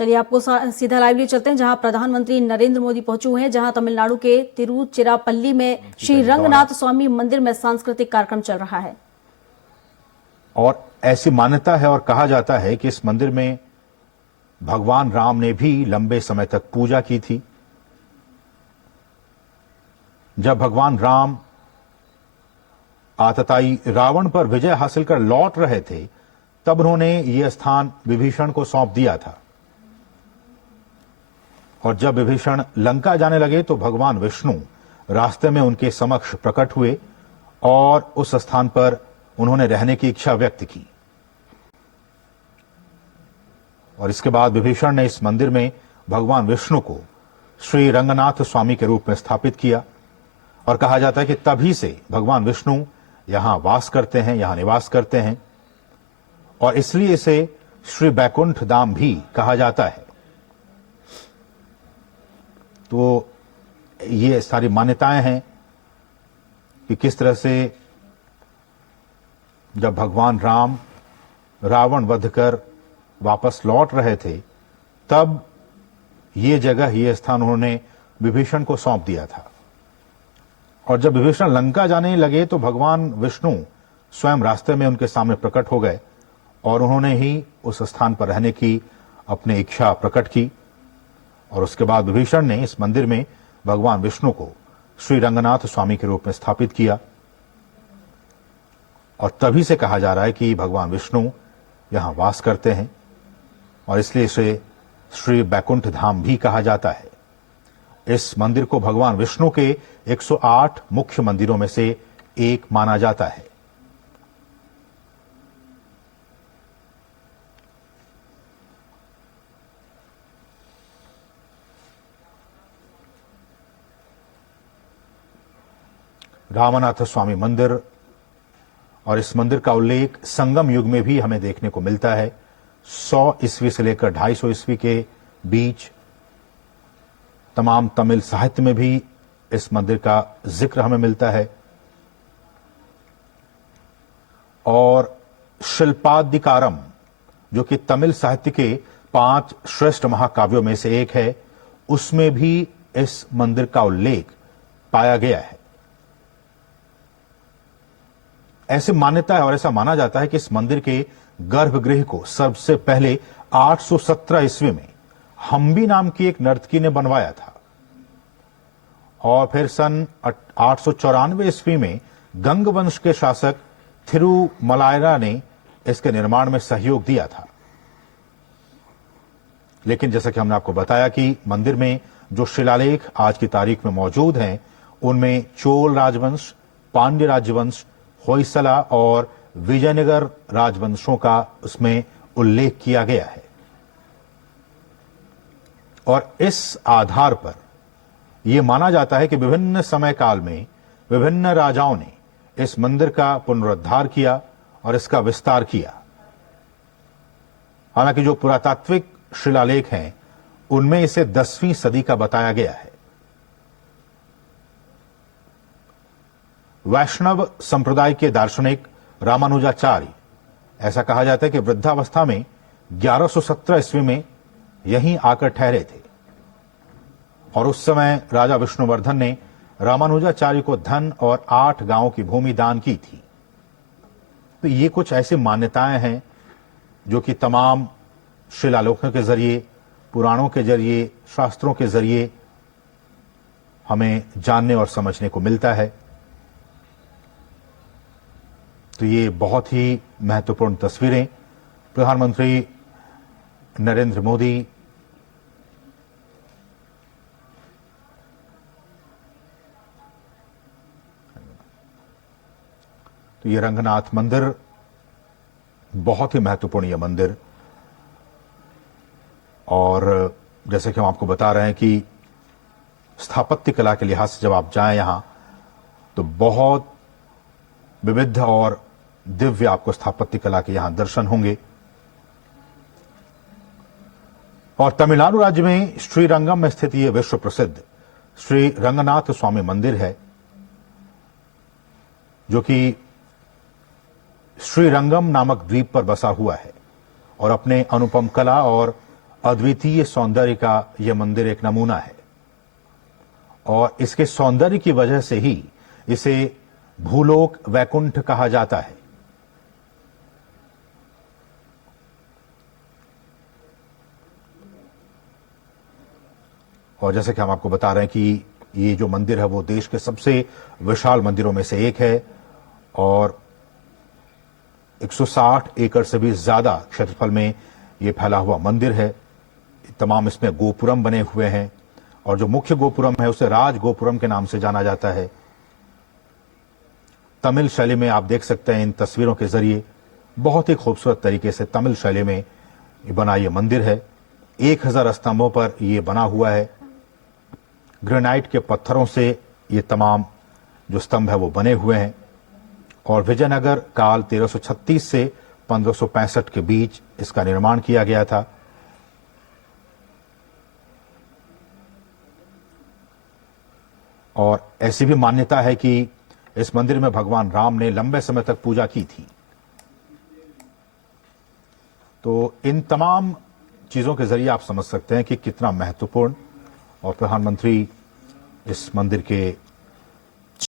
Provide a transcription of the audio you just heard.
चलिए आपको सीधा लाइव लिए चलते हैं जहां प्रधानमंत्री नरेंद्र मोदी पहुंचे हुए हैं, जहां तमिलनाडु के तिरुचिरापल्ली में श्री रंगनाथ स्वामी मंदिर में सांस्कृतिक कार्यक्रम चल रहा है। और ऐसी मान्यता है और कहा जाता है कि इस मंदिर में भगवान राम ने भी लंबे समय तक पूजा की थी। जब भगवान राम आतताई रावण पर विजय हासिल कर लौट रहे थे, तब उन्होंने यह स्थान विभीषण को सौंप दिया था। और जब विभीषण लंका जाने लगे तो भगवान विष्णु रास्ते में उनके समक्ष प्रकट हुए और उस स्थान पर उन्होंने रहने की इच्छा व्यक्त की। और इसके बाद विभीषण ने इस मंदिर में भगवान विष्णु को श्री रंगनाथ स्वामी के रूप में स्थापित किया। और कहा जाता है कि तभी से भगवान विष्णु यहां वास करते हैं, यहां निवास करते हैं, और इसलिए इसे श्री बैकुंठ धाम भी कहा जाता है। तो ये सारी मान्यताएं हैं कि किस तरह से जब भगवान राम रावण वध कर वापस लौट रहे थे, तब ये जगह, ये स्थान उन्होंने विभीषण को सौंप दिया था। और जब विभीषण लंका जाने लगे तो भगवान विष्णु स्वयं रास्ते में उनके सामने प्रकट हो गए और उन्होंने ही उस स्थान पर रहने की अपनी इच्छा प्रकट की। और उसके बाद विभीषण ने इस मंदिर में भगवान विष्णु को श्री रंगनाथ स्वामी के रूप में स्थापित किया। और तभी से कहा जा रहा है कि भगवान विष्णु यहां वास करते हैं, और इसलिए इसे श्री बैकुंठ धाम भी कहा जाता है। इस मंदिर को भगवान विष्णु के 108 मुख्य मंदिरों में से एक माना जाता है। रामनाथ स्वामी मंदिर, और इस मंदिर का उल्लेख संगम युग में भी हमें देखने को मिलता है। 100 ईस्वी से लेकर 250 ईस्वी के बीच तमाम तमिल साहित्य में भी इस मंदिर का जिक्र हमें मिलता है। और शिल्पादिकारम, जो कि तमिल साहित्य के 5 श्रेष्ठ महाकाव्यों में से एक है, उसमें भी इस मंदिर का उल्लेख पाया गया है। ऐसी मान्यता है और ऐसा माना जाता है कि इस मंदिर के गर्भगृह को सबसे पहले 817 ईस्वी में हम्बी नाम की एक नर्तकी ने बनवाया था, और फिर सन 894 ईस्वी में गंग वंश के शासक थिरुमलायरा ने इसके निर्माण में सहयोग दिया था। लेकिन जैसा कि हमने आपको बताया कि मंदिर में जो शिलालेख आज की तारीख में मौजूद हैं, उनमें चोल राजवंश, पांड्य राजवंश, होयसला और विजयनगर राजवंशों का उसमें उल्लेख किया गया है। और इस आधार पर यह माना जाता है कि विभिन्न समय काल में विभिन्न राजाओं ने इस मंदिर का पुनरुद्धार किया और इसका विस्तार किया। हालांकि जो पुरातात्विक शिलालेख हैं, उनमें इसे 10वीं सदी का बताया गया है। वैष्णव संप्रदाय के दार्शनिक रामानुजाचार्य, ऐसा कहा जाता है कि वृद्धावस्था में 1117 ईस्वी में यहीं आकर ठहरे थे, और उस समय राजा विष्णुवर्धन ने रामानुजाचार्य को धन और 8 गांवों की भूमि दान की थी। तो ये कुछ ऐसी मान्यताएं हैं जो कि तमाम शिलालेखों के जरिए, पुराणों के जरिए, शास्त्रों के जरिए हमें जानने और समझने को मिलता है। तो ये बहुत ही महत्वपूर्ण तस्वीरें प्रधानमंत्री नरेंद्र मोदी तो ये रंगनाथ मंदिर बहुत ही महत्वपूर्ण ये मंदिर, और जैसे कि हम आपको बता रहे हैं कि स्थापत्य कला के लिहाज से जब आप जाएं यहां, तो बहुत विविध और दिव्य आपको स्थापत्य कला के यहां दर्शन होंगे। और तमिलनाडु राज्य में श्रीरंगम में स्थित ये विश्व प्रसिद्ध श्री रंगनाथ स्वामी मंदिर है, जो कि श्रीरंगम नामक द्वीप पर बसा हुआ है और अपने अनुपम कला और अद्वितीय सौंदर्य का यह मंदिर एक नमूना है और इसके सौंदर्य की वजह से ही इसे भूलोक वैकुंठ कहा जाता है। और जैसे कि हम आपको बता रहे हैं कि ये जो मंदिर है वो देश के सबसे विशाल मंदिरों में से एक है और 160 एकड़ से भी ज्यादा क्षेत्रफल में ये फैला हुआ मंदिर है। तमाम इसमें गोपुरम बने हुए हैं और जो मुख्य गोपुरम है उसे राज गोपुरम के नाम से जाना जाता है। तमिल शैली में आप देख सकते हैं इन तस्वीरों के जरिए बहुत ही खूबसूरत तरीके से तमिल शैली में बना ये मंदिर है। 1000 स्तंभों पर यह बना हुआ है। ग्रेनाइट के पत्थरों से ये तमाम जो स्तंभ है वो बने हुए हैं और विजयनगर काल 1336 से 1565 के बीच इसका निर्माण किया गया था। और ऐसी भी मान्यता है कि इस मंदिर में भगवान राम ने लंबे समय तक पूजा की थी। तो इन तमाम चीजों के जरिए आप समझ सकते हैं कि कितना महत्वपूर्ण और प्रधानमंत्री इस मंदिर के